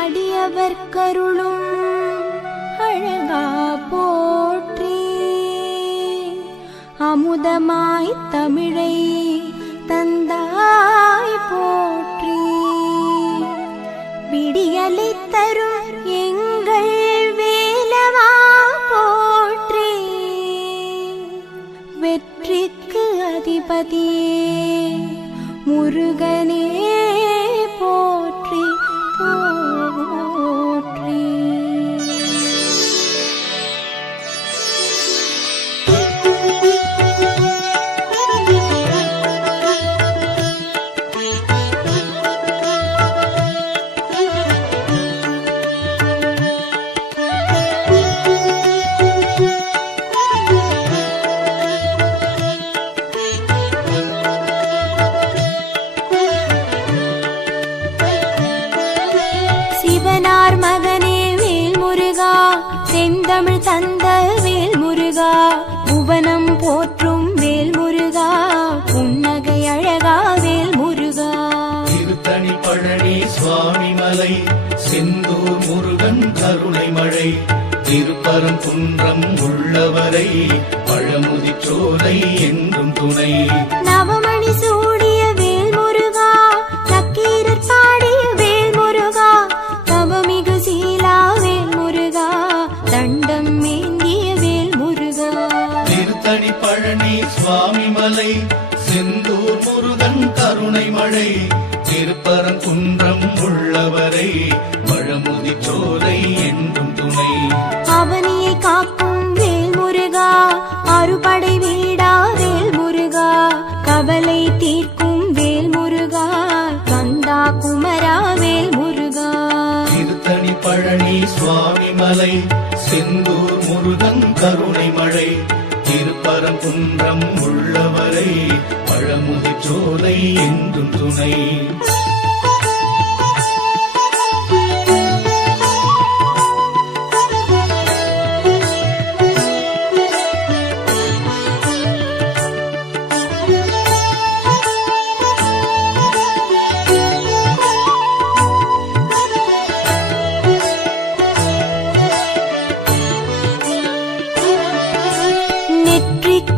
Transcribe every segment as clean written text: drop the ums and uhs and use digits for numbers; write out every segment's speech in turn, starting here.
அடியவர் கருளும் அழகா போற்றி. அமுதமாய் தமிழை தந்தாய் போற்றி. விடியலை தரும் எங்கள் வேலவா போற்றி. வெற்றிக்கு அதிபதியே முருகனே போற்றி போற்றி. சிவனார் மகனே வேல் முருகா, செந்தமிழ் தந்த வேல் முருகா, புவனம் போற்றும் வேல் முருகா, புன்னகை அழகா வேல் முருகா. திருத்தணி பழனி சுவாமி மலை, செந்தூர் முருகன் கருணை மழை, திருப்பரங்குன்றம் உள்ளவரை, பழமுதி சோலை என்றும் துணை. நவமணி சூடிய வேல் முருகா, நக்கீரர் பாடிய வேல் முருகா, தவமிகு சீலா வேல் முருகா, தண்டம் மேந்திய வேல் முருகா. திருத்தணி பழனி சுவாமி மலை, செந்தூர் முருகன் கருணை மழை, திருப்பரங்குன்றம் உள்ளவரை, பழமுதி சோலை என்றும் துணை. அவனியை காக்கும் வேல் முருகா, அறுபடை வீடா வேல் முருகா, கவலை தீர்க்கும் வேல் முருகா, கந்தா குமரா வேல் முருகா. திருத்தணி பழனி சுவாமி மலை, செந்தூர் முருகன் கருணை மழை, திருப்பரங்குன்றம் உள்ளவரை, பழமுதி சோலை என்றும் துணை.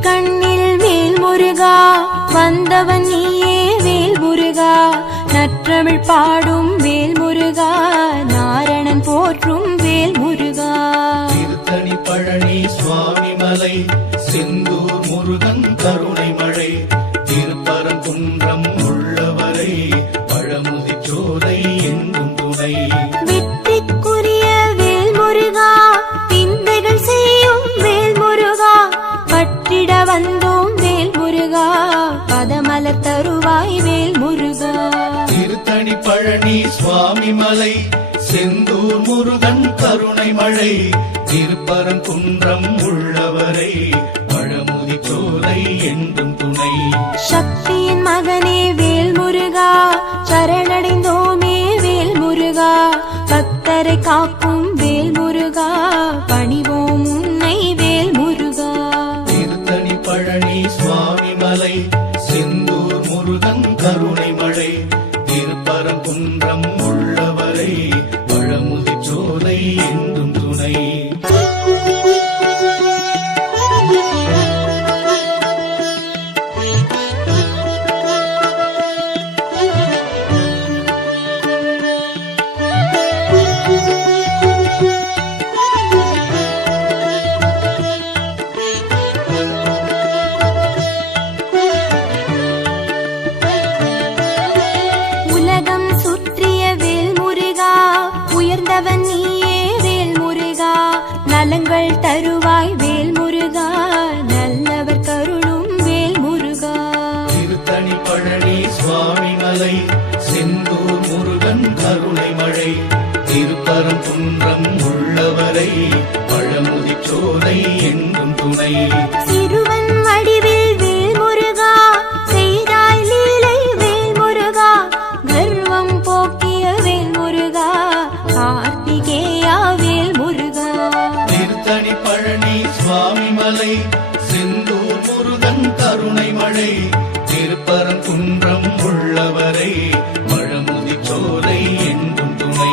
கண்ணில் வேல் முருகா, வந்தவன் நீயே வேல் முருகா, நற்றமிழ் பாடும் வேல் முருகா, நாரணன் போற்றும் வேல் முருகா. திருத்தணி பழனி சுவாமி மலை, செந்தூர் முருகன் கருணை மழை, திருப்பரங்குன்றம் உள்ளவரை, பழமுதி சோலை என்றும் துணை. வெற்றிக்குரிய வேல் முருகா, விந்தைகள் செய்யும் வேல் முருகா, பற்றிட வந்தோம் வேல் முருகா, பதமலர் தருவாய் வேல் முருகா. திருத்தணி பழனி சுவாமி மலை, செந்தூர் முருகன் கருணை மழை, திருப்பரங்குன்றம் உள்ளவரை, பழமுதி சோலை என்றும் துணை. சக்தியின் மகனே வேல் முருகா, சரணடைந்தோமே வேல் முருகா, பக்தரை காக்கும் வேல் முருகா, பணிவோம் உன்னை வேல் முருகா. திருத்தணி பழனி சுவாமி மலை, செந்தூர் முருகன் கருணை மழை, திருப்பரங்குன்றம் உள்ளவரை, பழமுதி சோலை என்றும் துணை. உலகம் சுற்றிய வேல் முருகா, உயர்ந்தவன் நீயே வேல் முருகா, நலங்கள் தருவாய் வேல் முருகா, நல்லவர் கருளும் வேல் முருகா. திருத்தணி பழனி சுவாமி மலை, செந்தூர் முருகன் கருணை மழை, திருப்பரங்குன்றம் உள்ளவரை, பழமுதி சோலை என்றும் துணை. சிறுவன் வடிவில் வேல் முருகா, செய்தாய் லீலை வேல் முருகா, கர்வம் போக்கிய வேல் முருகா, கார்த்திகேயா வேல் முருகா. திருத்தணி பழனி சுவாமி மலை, செந்தூர் முருகன் கருணை மழை, திருப்பரங்குன்றம் உள்ளவரை, பழமுதி சோலை என்றும் துணை.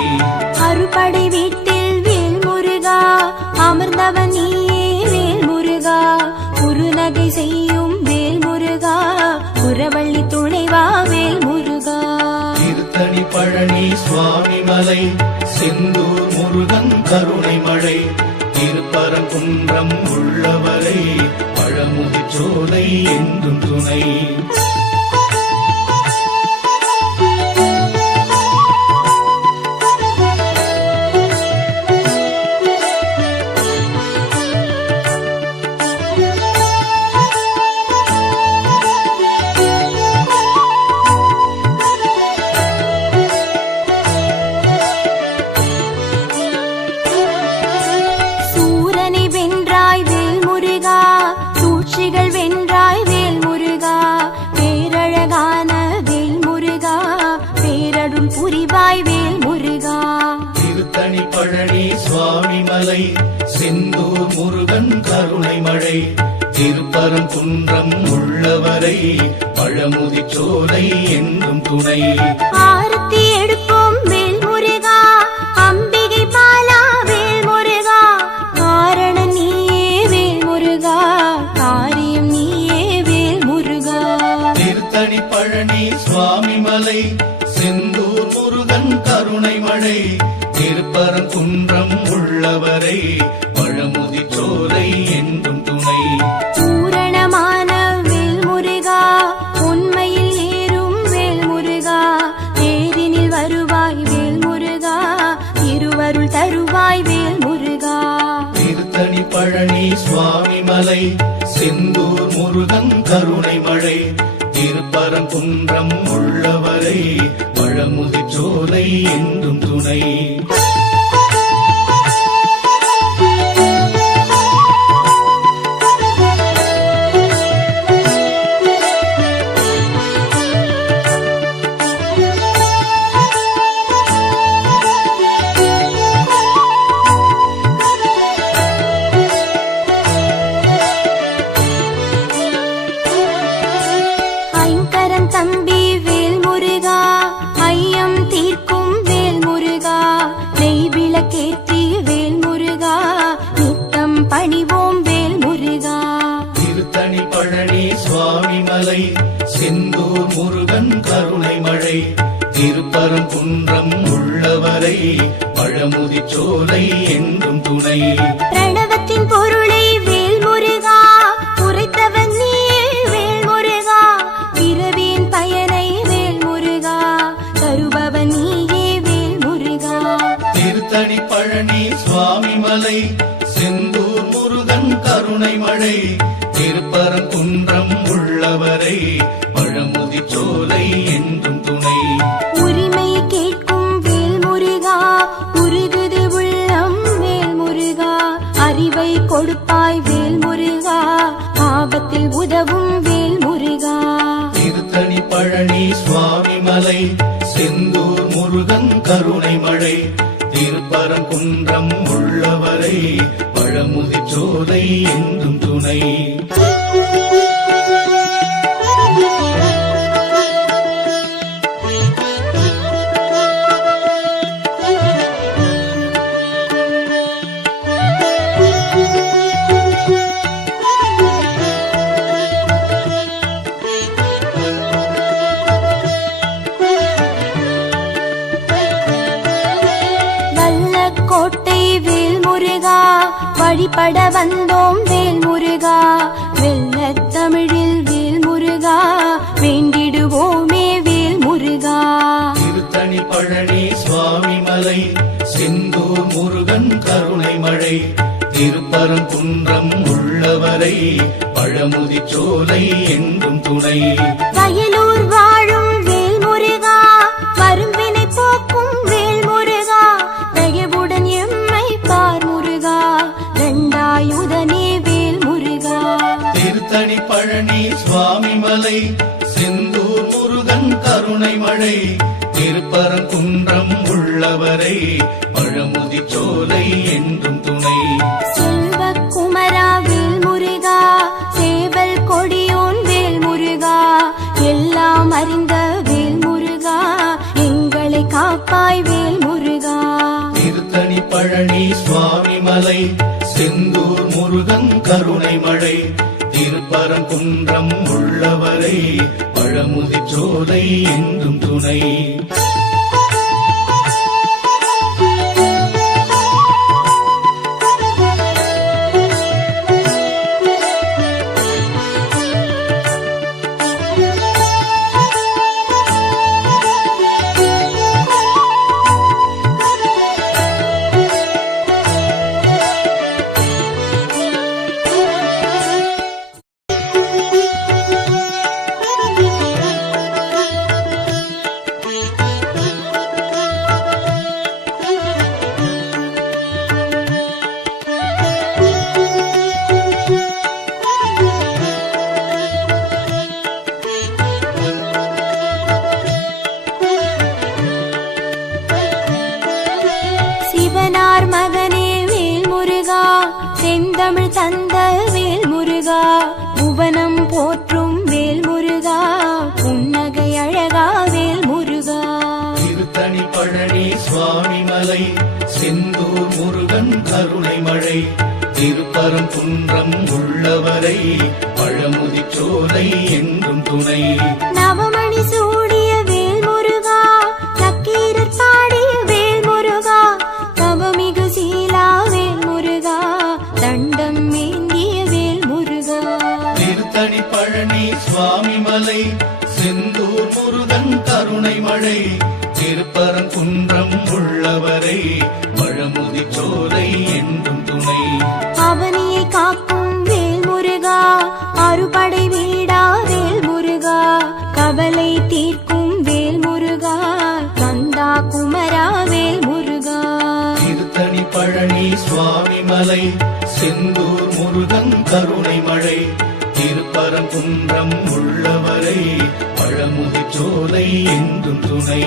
செய்யும் வேல் முருகா குரவள்ளி துணைவா வேல் முருகா திருத்தணி பழனி சுவாமி மலை செந்தூர் முருகன் கருணை மழை திருப்பரங்குன்றம் உள்ளவரை பழமுதிர் சோலை என்றும் துணை வென்றாய் வேல் முருகா பேரழகான வேல் முருகா பேரருள் புரிவாய் வேல் முருகா திருத்தணி பழனி சுவாமி மலை செந்தூர் முருகன் கருணை மழை திருப்பரங்குன்றம் உள்ளவரை பழமுதிர் சோலை என்றும் துணை ஆரத்தி எடுப்போம் வேல் முருகா அம்பிகை பாலா வேல் முருகா காரண நீயே வேல் முருகா காரியம் நீயே வேல் முருகா திருத்தணி பழனி சுவாமி மலை செந்தூர் முருகன் கருணை மழை திருப்பரங்குன்றம் உள்ளவரை பழமுதிர் சோலை என்றும் துணை பூரணமான வேல் முருகா உண்மையில் ஏறும் வேல் முருகா தேரினில் வருவாய் வேல் முருகா திருவருள் தருவாய் வேல் முருகா திருத்தணி பழனி சுவாமி மலை செந்தூர் முருகன் கருணை மழை திருப்பரங்குன்றம் உள்ளவரை பழமுதிர் சோலை என்றும் துணை தம்பி வேல் முருகா ஐயம் தீர்க்கும் வேல் முருகா நெய் விளக்கேற்றி வேல் முருகா நித்தம் பணிவோம் வேல் முருகா திருத்தணி பழனி சுவாமி மலை செந்தூர் முருகன் கருணை மழை திருப்பரங்குன்றம் உள்ளவரை பழமுதிர் சோலை என்றும் துணை பிரணவத்தின் பொருளை வேல் முருகா உரைத்தவன் நீயே வேல் முருகா பிறவியின் பயனை வேல் முருகா தருபவன் நீயே வேல் முருகா திருத்தணி பழனி சுவாமி மலை செந்தூர் முருகன் கருணை மழை திருப்பரங்குன்றம் உள்ளவரை பழமுதிர் சோலை என்றும் துணை உரிமை கேட்கும் வேல் முருகா உருகுது உள்ளம் வேல் முருகா அறிவை கொடுப்பாய் வேல் முருகா ஆபத்தில் உதவும் வேல் முருகா திருத்தணி பழனி சுவாமி மலை செந்தூர் முருகன் கருணை மழை திருப்பரங்குன்றம் உள்ளவரை பழமுதிர் சோலை என்றும் துணை கோட்டை வேல் முருகா வழிபட வந்தோம் வேல் முருகா வெள்ளத் தமிழில் வேல் முருகா வேண்டிடுவோமே வேல் முருகா திருத்தணி பழனி சுவாமி மலை செந்தூர் முருகன் கருணை மழை திருப்பரங்குன்றம் உள்ளவரை பழமுதிர் சோலை என்றும் துணை வயலூர் வாழும் வேல் முருகா வரும்பினை போக்கும் வேல் முருகா தயவுடன் எம்மை பார் முருகா தண்டாயுதனே வேல் முருகா திருத்தணி பழனி சுவாமி மலை செந்தூர் முருகன் கருணை மழை திருப்பரங்குன்றம் உள்ளவரை பழமுதிர் சோலை என்றும் துணை செல்வக்குமரா வேல் முருகா சேவல் கொடியோன் வேல் முருகா எல்லாம் அறிந்த வேல் முருகா எங்களை காப்பாய் வேல் முருகா திருத்தணி பழனி சுவாமி மலை செந்தூர் முருகன் கருணை மழை திருப்பரங்குன்றம் உள்ளவரை பழமுதிர்ச்சோலை என்றும் துணை. சிவனார் மகனே வேல் முருகா, செந்தமிழ் தந்த வேல் முருகா, புவனம் போற்றும் வேல் முருகா, புன்னகை அழகா வேல் முருகா. திருத்தணி பழனி சுவாமி மலை, செந்தூர் முருகன் கருணை மழை, திருப்பரங்குன்றம் உள்ளவரை பழமுதிர்ச்சோலை என்றும் துணை. நவமணி சூடிய வேல் முருகா, நக்கீரர் பாடிய வேல் முருகா, தவமிகு சீலா வேல் முருகா, தண்டம் ஏந்திய வேல் முருகா. திருத்தணி பழனி சுவாமி மலை, செந்தூர் முருகன் கருணை மழை, திருப்பரங்குன்றம் உள்ளவரை பழமுதிர்ச்சோலை என்றும் துணை. அவனியை காக்கும் வேல் முருகா, அறுபடை வீடா வேல் முருகா, கவலை தீர்க்கும் வேல் முருகா, கந்தா குமரா வேல் முருகா. திருத்தணி பழனி சுவாமி மலை, செந்தூர் முருகன் கருணை மழை, திருப்பரங்குன்றம் உள்ளவரை பழமுதிர்ச்சோலை என்றும் துணை.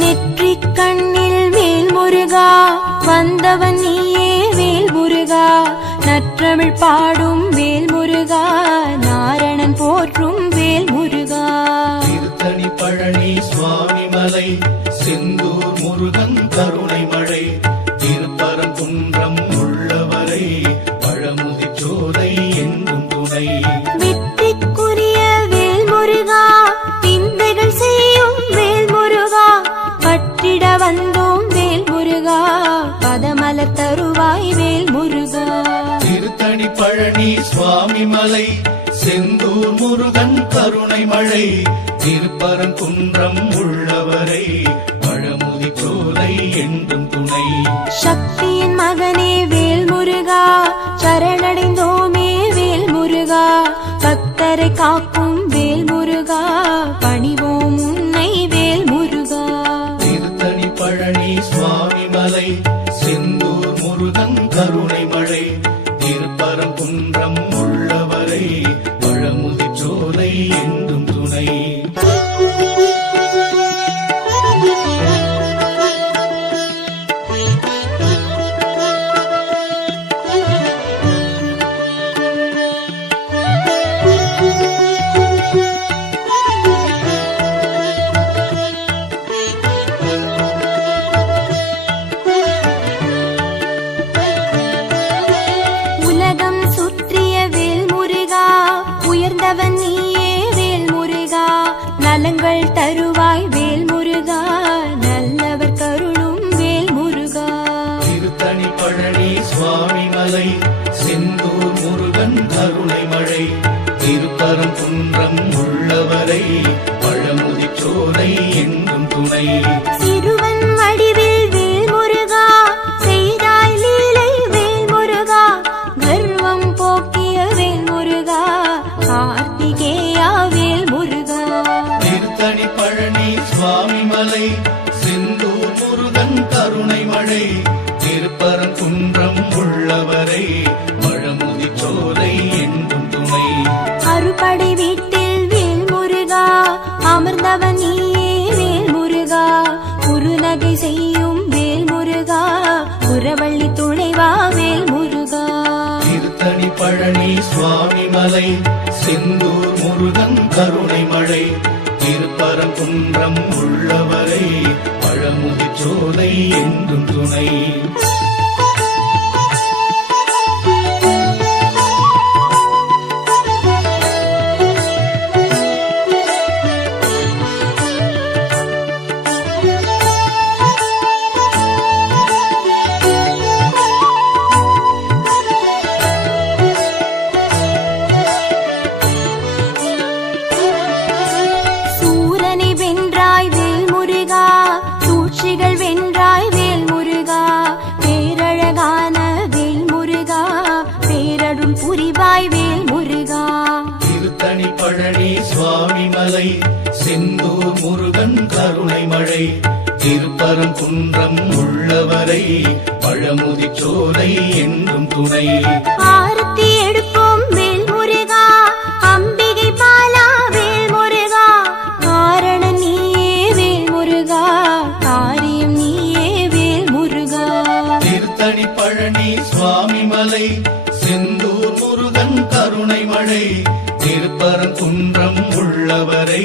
நெற்றிக் கண்ணில் வேல் முருகா, வந்தவன் நீயே வேல் முருகா, நற்றமிழ் பாடும் வேல் முருகா, நாரணன் போற்றும் வேல் முருகா. திருத்தணி பழனி சுவாமி மலை, செந்தூர் முருகன் கருணை மழை, திருப்பரங்குன்றம் உள்ளவரை பழமுதிர்ச்சோலை என்றும் துணை. வெற்றிக்குரிய வேல் முருகா, விந்தைகள் செய்யும் வேல் முருகா, பற்றிட வந்தோம் வேல் முருகா, பதமலர் தருவாய் வேல் முருகா. திருத்தணி பழனி சுவாமி மலை, செந்தூர் முருகன் கருணை மழை, திருப்பரங்குன்றம் உள்ளவரை பழமுதிர்ச்சோலை என்றும் துணை. சக்தியின் மகனே வேல் முருகா, சரணடைந்தோமே வேல் முருகா, பக்தரை காக்கும் வேல் முருகா, பணிவோம் உன்னை வேல் முருகா. திருத்தணி பழனி சுவாமி மலை, செந்தூர் முருகன் கருணை மழை, திருப்பரங்குன்றம் உள்ளவரை பழமுதிர்ச்சோலை என்றும் துணை. உலகம் சுற்றிய வேல் முருகா, உயர்ந்தவன் நீயே வேல் முருகா, நலங்கள் தருவாய் வேல் முருகா, நல்லவர் கருளும் வேல் முருகா. திருத்தணி பழனி சுவாமி மலை, செந்தூர் முருகன் கருணை மழை, திருப்பரங்குன்றம் உள்ளவரை பழமுதிர்ச்சோலை என்றும் துணை. சிறுவன் வடிவில் வேல் முருகா, செய்தாய் லீலை வேல் முருகா, கர்வம் போக்கிய வேல் முருகா, கார்த்திகேயா வேல் முருகா. திருத்தணி பழனி சுவாமி மலை, செந்தூர் முருகன் கருணை மழை, திருப்பரங்குன்றம் உள்ளவரை பழமுதிர்ச்சோலை என்றும் துணை. அறுபடை வீட்டில் வேல் முருகா, அமர்ந்தவன் நீயே வேல் முருகா, குன்றம் உள்ளவரை பழமுதிர்ச்சோலை என்றும் துணை. சூரனை வென்றாய் வேல் முருகா, சூழ்ச்சிகள் வென்றாய் வேல் முருகா, பேரழகான வேல் முருகா, பேரருள் புரிவாய் வேல் முருகா. திருத்தணி பழனி சுவாமி மலை, செந்தூர் முருகன் கருணை மழை, திருப்பரங்குன்றம் உள்ளவரை பழமுதிர்ச்சோலை என்றும் துணை. ஆரத்தி எடுப்போம் வேல் முருகா, அம்பிகை பாலா வேல் முருகா, காரணம் நீயே வேல் முருகா, காரியம் நீயே வேல் முருகா. திருத்தணி பழனி சுவாமி மலை, செந்தூர் முருகன் கருணை மழை, திருப்பரங்குன்றம் உள்ளவரை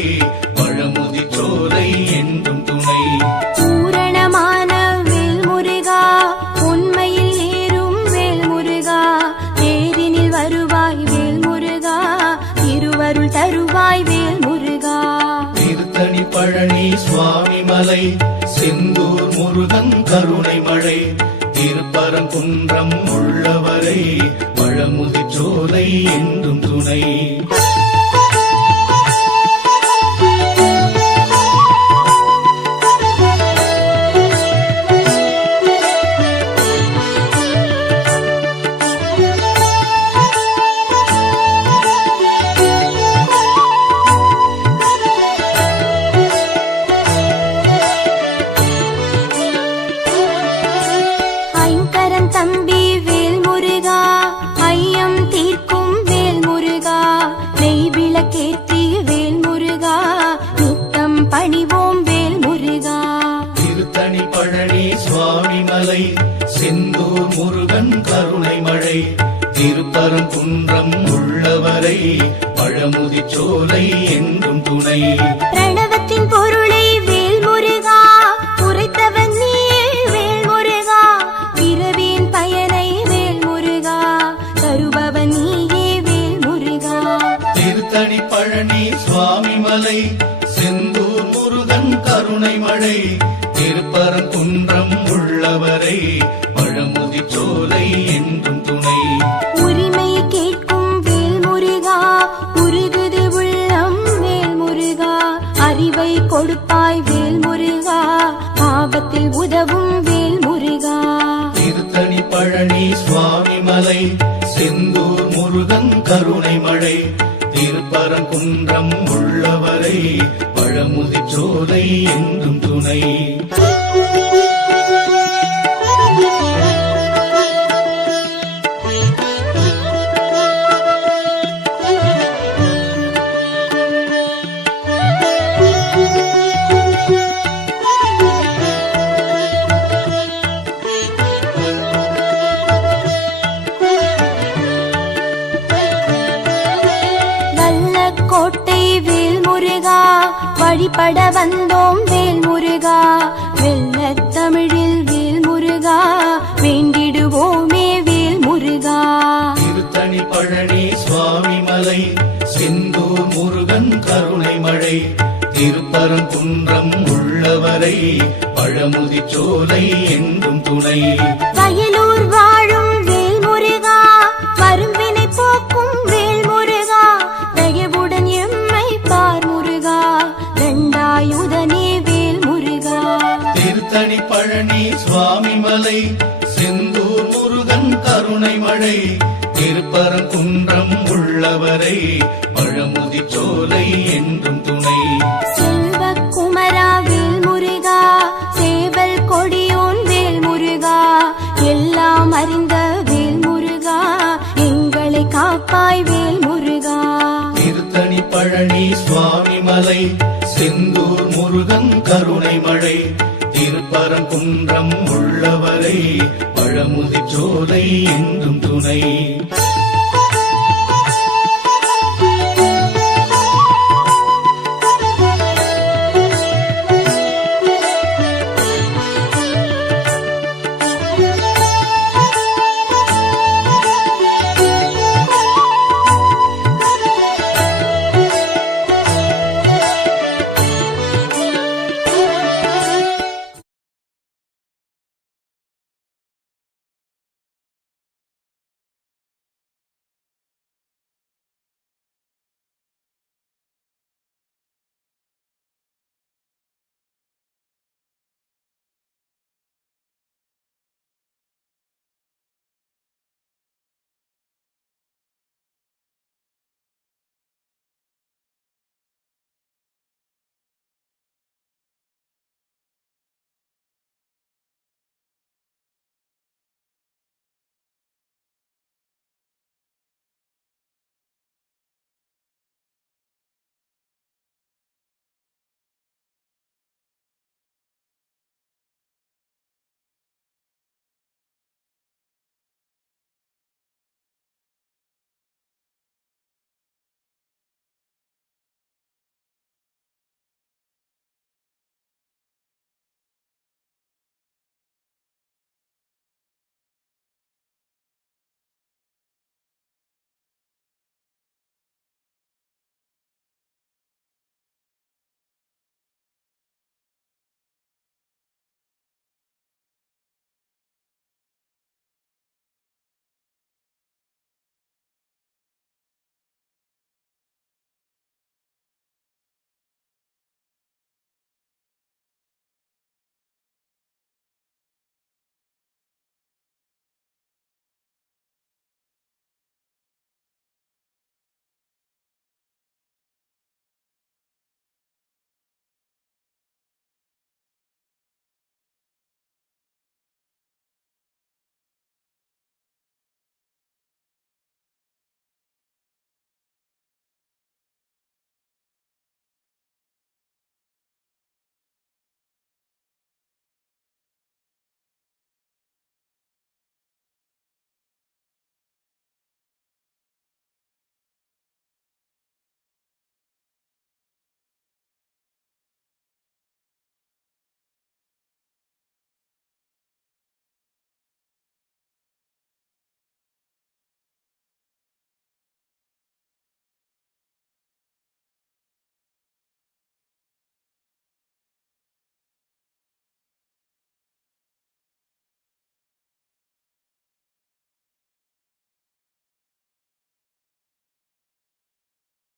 பழமுதிர்ச்சோலை என்றும் துணை. பூரணமான வேல் முருகா, உண்மையில் ஏறும் வேல் முருகா, தேரினில் வருவாய் வேல் முருகா, திருவருள் தருவாய் வேல் முருகா. திருத்தணி பழனி சுவாமி மலை, செந்தூர் முருகன் கருணை மழை, திருப்பரங்குன்றம் உள்ளவரை பழமுதிர்ச்சோலை என்றும் துணை. ஐங்கரன் தம்பி வேல் முருகா, ஐயம் தீர்க்கும் வேல் முருகா, நெய் விளக்கேற்றி வேல் முருகா, நித்தம் பணிவோம் வேல் முருகா. திருத்தணி பழனி சுவாமி மலை, செந்தூர் முருகன் கருணை மழை, திருப்பரங்குன்றம் உள்ளவரை பழமுதிர்ச்சோலை என்றும் துணை. பிரணவத்தின் பொருளை வேல் முருகா, உரைத்தவன் நீயே வேல் முருகா, பிறவியின் பயனை வேல் முருகா, தருபவன் நீயே வேல் முருகா. திருத்தணி பழனி சுவாமி மலை, செந்தூர் முருகன் கருணை மழை, திருப்பரங்குன்றம் உள்ளவரை பழமுதிர்ச்சோலை என்றும் துணை. உரிமை கேட்கும் வேல் முருகா, உருகுது உள்ளம் வேல் முருகா, அறிவை கொடுப்பாய் வேல் முருகா, ஆபத்தில் உதவும் வேல் முருகா. திருத்தணி பழனி சுவாமி மலை, செந்தூர் முருகன் கருணை மழை, திருப்பரங்குன்றம் உள்ளவரை பழமுதிர்ச்சோலை என்றும் துணை. கோட்டை வேல் முருகா, வழிபட வந்தோம் வேல் முருகா, வெள்ளத் தமிழில் வேல் முருகா, வேண்டிடுவோமே வேல் முருகா. திருத்தணி பழனி சுவாமி மலை, செந்தூர் முருகன் கருணை மழை, திருப்பரங்குன்றம் உள்ளவரை பழமுதிர்ச்சோலை என்றும் துணை. வயலூர் வாழும் வேல் முருகா, வரும்பினை போக்கும் வேல் முருகா, தயவுடன் எம்மை பார் முருகா, தண்டாயுதனே வேல் முருகா. திருத்தணி பழனி சுவாமி மலை, செந்தூர் முருகன் கருணை மழை, திருப்பரங்குன்றம் உள்ளவரை பழமுதிர்ச்சோலை என்றும் துணை. செல்வக் குமரா வேல் முருகா, சேவல் கொடியோன் வேல் முருகா, எல்லாம் அறிந்த வேல் முருகா, எங்களை காப்பாய் வேல் முருகா. திருத்தணி பழனி சுவாமி மலை, செந்தூர் முருகன் கருணை மழை, திருப்பரங்குன்றம் உள்ளவரை பழமுதிர்ச்சோலை என்றும் துணை.